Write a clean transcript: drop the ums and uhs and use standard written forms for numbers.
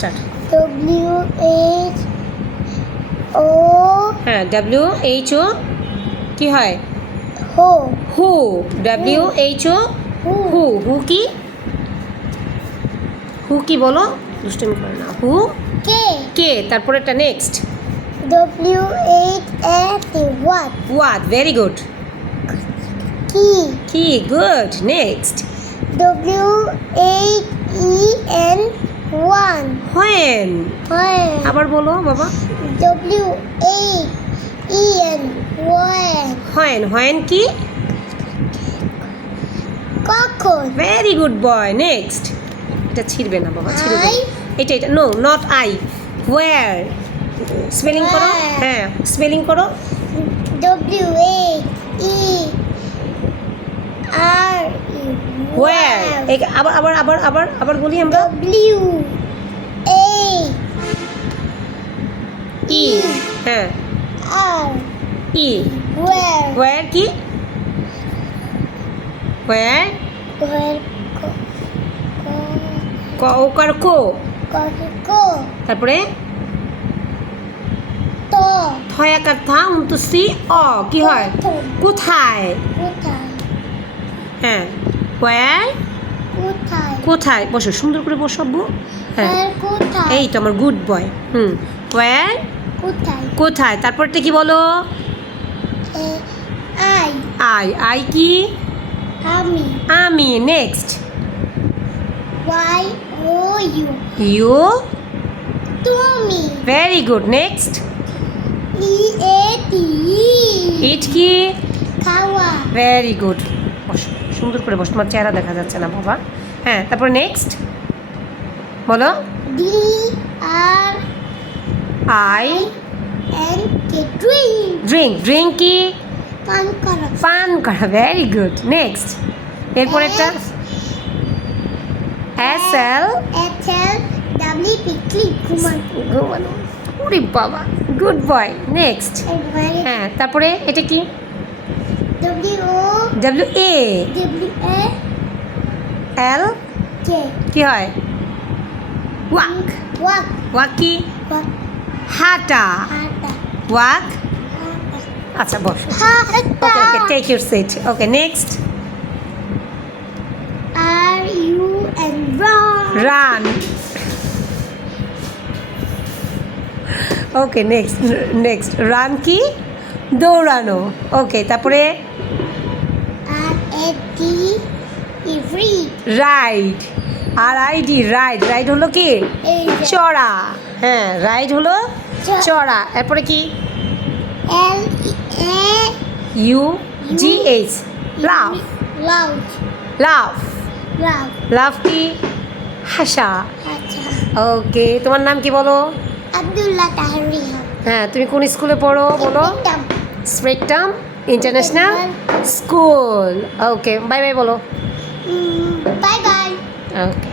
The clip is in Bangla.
স্টার্ট। WHO হ্যাঁ, WHO কি হয়? হো হু। WHO হু। হু কি? হু কি বলো? দুষ্টুমি করে না। হু কে কে, তারপরে একটা next. WHAT what what, very good. কি কি, good. Next. WHEN one when. when আবার বলো বাবা। WHEN when when. হোয়েন কি? কখন ভেরি গুড বয়। নেক্সট। এটা ছিড়বে না বাবা, ছিড়বে I এটা এটা no, not I. Where. Spelling করো। Where? হ্যাঁ, স্পেলিং করো। WHERE where. আবার আবার আবার আবার আবার বলি আমরা। ই। হ্যাঁ, ই। Where হোয়ার কি? হোয়ার। ক ওকার কো। তারপরে তো থয়াকার থা উন্তু সি অ কি হয়? কোথায়। হ্যাঁ, হোয়ার। কোথায় কোথায়। বসো, সুন্দর করে বসো আব্বু। হ্যাঁ, কোথায় এই তো আমার গুড বয়। হোয়ার। কোথায় কোথায়, তারপরটা কি বলো? I I. আই কি? আমি আমি। নেক্সট। YOU you. তুমি very good. Next. EAT eat কি? খাওয়া ভেরি গুড। বসো, সুন্দর করে বসো, তোমার চেহারা দেখা যাচ্ছে না বাবা। হ্যাঁ, তারপর নেক্সট বলো। DRINK I. ড্রিঙ্ক। ড্রিঙ্ক কি? পান করা পান করা। Very good. নেক্সট। এরপর একটা SL। WP ক্লিপ ঘুমানো। ওরে বাবা, গুড বয়। নেক্সট। হ্যাঁ, তারপরে এটা কি? WA। L কি হয়? ওয়াক। ওয়াক কি? হাঁটা। ওয়াক। আচ্ছা, বসো। Okay okay, take your seat. Okay, next. Run. Okay, next. Next. Run কি? দৌড়ানো। ওকে, তারপরে রাইড। RID, ride. রাইড হলো কি? চড়া। হ্যাঁ, রাইড হলো চড়া। এরপরে কি? UGH, লাভ। লাভ। লাভ কি? হাসা। ওকে, তোমার নাম কি বলো? আব্দুল্লাহ তাহরি হ্যাঁ, তুমি কোন স্কুলে পড়ো বলো? Spectrum international school. Okay, bye bye বলো। বাই বাই ওকে।